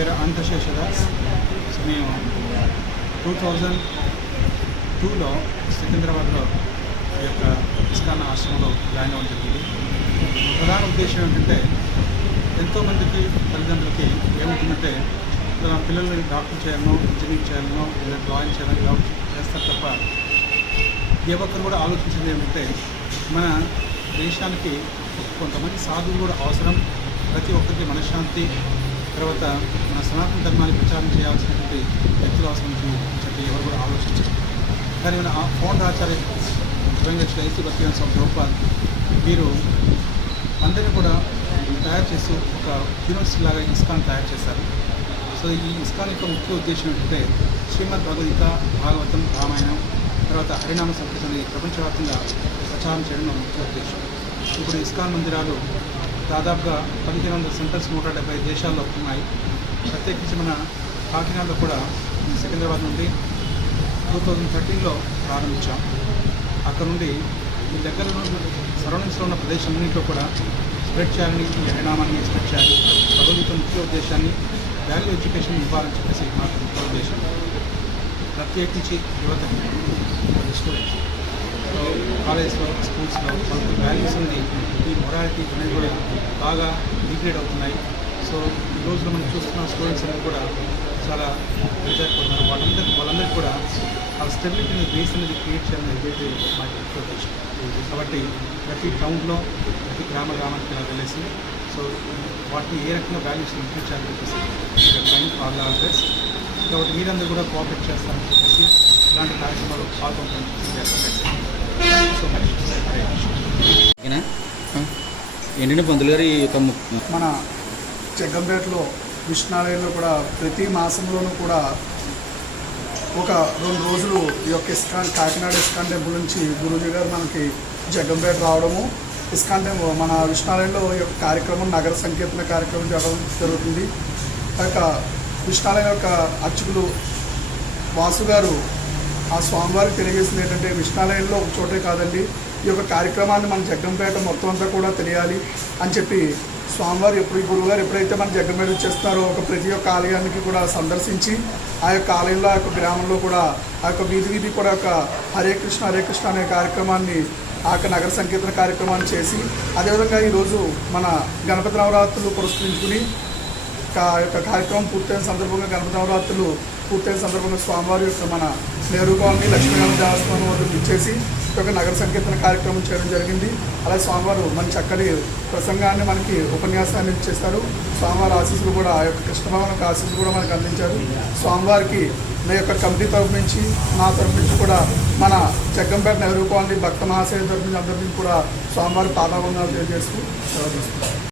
పేరు అంతశేషదాస్ సో మేము టూ థౌజండ్ టూలో సికింద్రాబాద్లో ఈ యొక్క ఇస్కాన్ ఆశ్రమంలో జాయిన్ అవ్వడం జరిగింది. ప్రధాన ఉద్దేశం ఏంటంటే ఎంతోమందికి తల్లిదండ్రులకి ఏమవుతుందంటే పిల్లల్ని డాక్టర్ చేయాలనో ఇంజనీరింగ్ చేయాలనో లేదా డ్రాయింగ్ చేయాలని ఇలా చేస్తారు తప్ప ఏ ఒక్కరు కూడా ఆలోచించింది ఏమంటే మన దేశానికి కొంతమంది సాధువులు కూడా అవసరం. ప్రతి ఒక్కరికి మనశ్శాంతి తర్వాత మన సనాతన ధర్మాన్ని ప్రచారం చేయాల్సినటువంటి వ్యక్తుల అవసరం అని చెప్పి ఎవరు కూడా ఆలోచించారు. కానీ మన ఆ ఫౌండర్ ఆచార్య వెంకట ఐసీ భక్తివన్ స్వామి గోపాల్ మీరు అందరినీ కూడా తయారు చేస్తూ ఒక యూనివర్సిటీ లాగా ఇస్కాన్ తయారు చేశారు. సో ఈ ఇస్కాన్ యొక్క ముఖ్య ఉద్దేశం ఏంటంటే శ్రీమద్ భగవద్గీత భాగవతం రామాయణం తర్వాత హరినామ సంకీర్తనని ప్రపంచవ్యాప్తంగా ప్రచారం చేయడం ముఖ్య ఉద్దేశం. ఇప్పుడు ఇస్కాన్ మందిరాలు దాదాపుగా పదిహేను వందల సెంటర్స్ నూట డెబ్బై దేశాల్లో ఉన్నాయి. ప్రత్యేకించి మన కాకినాడలో కూడా సికింద్రాబాద్ నుండి టూ థౌజండ్ థర్టీన్లో ప్రారంభించాం. అక్కడ నుండి ఈ దగ్గర సరౌండింగ్స్లో ఉన్న ప్రదేశాలన్నింటిలో కూడా స్ప్రెడ్ చేయాలని ఈ హరినామాన్ని స్ప్రెడ్ చేయాలి. ప్రభుత్వం ముఖ్య ఉద్దేశాన్ని వాల్యూ ఎడ్యుకేషన్ ఇవ్వాలని చెప్పేసి మాకు ముఖ్య ఉద్దేశం. ప్రత్యేకించి యువతకి స్టూడెంట్స్ సో కాలేజ్లో స్కూల్స్లో మనకు వాల్యూస్ ఉంది. ఈ మొరాలిటీ అనేది కూడా బాగా డిగ్రేడ్ అవుతున్నాయి. సో ఈ రోజులో మనం చూస్తున్న స్టూడెంట్స్ అనేది కూడా చాలా అయిపోతున్నారు వాళ్ళందరికీ వాళ్ళందరికీ కూడా ఆ స్టెబిలిటీని బేస్ అనేది క్రియేట్ చేయాలని ఏదైతే మాకు ఉద్దేశం. కాబట్టి ప్రతి టౌన్లో ప్రతి గ్రామ గ్రామానికి ఇలా వెళ్ళేసి సో వాటిని ఏ రకంగా వాల్యూస్ ఇంక్రీజ్ చేయాలని చెప్పేసి ట్రైన్ ఆల్ ఆల్ కాబట్టి మీరందరూ కూడా కోఆపరేట్ చేస్తారని చెప్పేసి ఇలాంటి కార్యక్రమాలు పాల్గొంటారని సో ఓకేనా? ఏంటంటే పంతులు గారు ఈ యొక్క మన జగ్గంపేటలో విష్ణాలయంలో కూడా ప్రతి మాసంలోనూ కూడా ఒక రెండు రోజులు ఈ యొక్క ఇస్కాన్ కాకినాడ ఇస్కాన్ టెంపుల్ నుంచి గురూజీ గారు మనకి జగ్గంపేట రావడము. ఇస్కాన్ టెంపుల్ మన విష్ణాలయంలో ఈ యొక్క కార్యక్రమం నగర సంకీర్తన కార్యక్రమం జరగడం జరుగుతుంది. కనుక యొక్క విష్ణాలయం యొక్క అర్చకులు వాసు గారు ఆ స్వామివారికి తెలియజేసింది ఏంటంటే విష్ణాలయంలో ఒక చోటే కాదండి. ఈ యొక్క కార్యక్రమాన్ని మన జగ్గంపేట మొత్తం అంతా కూడా తెలియాలి అని చెప్పి స్వామివారు ఎప్పుడు ఈ గురువుగారు ఎప్పుడైతే మన జగ్గంపేట చేస్తారో ఒక ప్రతి ఒక్క ఆలయానికి కూడా సందర్శించి ఆ యొక్క ఆలయంలో ఆ యొక్క గ్రామంలో కూడా ఆ యొక్క వీధి వీధి కూడా ఒక హరే కృష్ణ హరే కృష్ణ అనే కార్యక్రమాన్ని ఆ యొక్క నగర సంకీర్తన కార్యక్రమాన్ని చేసి అదేవిధంగా ఈరోజు మన గణపతి నవరాత్రులు పురస్కరించుకుని కా- యొక్క కార్యక్రమం పూర్తయిన సందర్భంగా గణపతి నవరాత్రులు పూర్తయిన సందర్భంగా స్వామివారి యొక్క మన నెహ్రూ కాలనీ లక్ష్మీనారాయణ దేవస్థానం వద్దకు ఇచ్చేసి ఒక యొక్క నగర సంకీర్తన కార్యక్రమం చేయడం జరిగింది. అలాగే స్వామివారు మన చక్కటి ప్రసంగాన్ని మనకి ఉపన్యాసాన్ని ఇచ్చేస్తారు. స్వామివారి ఆశీస్సులు కూడా ఆ యొక్క కృష్ణభవనకు ఆశీస్సులు కూడా మనకు అందించారు. స్వామివారికి నా యొక్క కమిటీ తరఫు నుంచి నా తరఫు నుంచి కూడా మన జగ్గంపేట నెహ్రూ కాలనీ భక్త మహాశయ తరఫు నుంచి అందరి నుంచి కూడా స్వామివారి పాదాబంధాలు తెలియజేస్తూ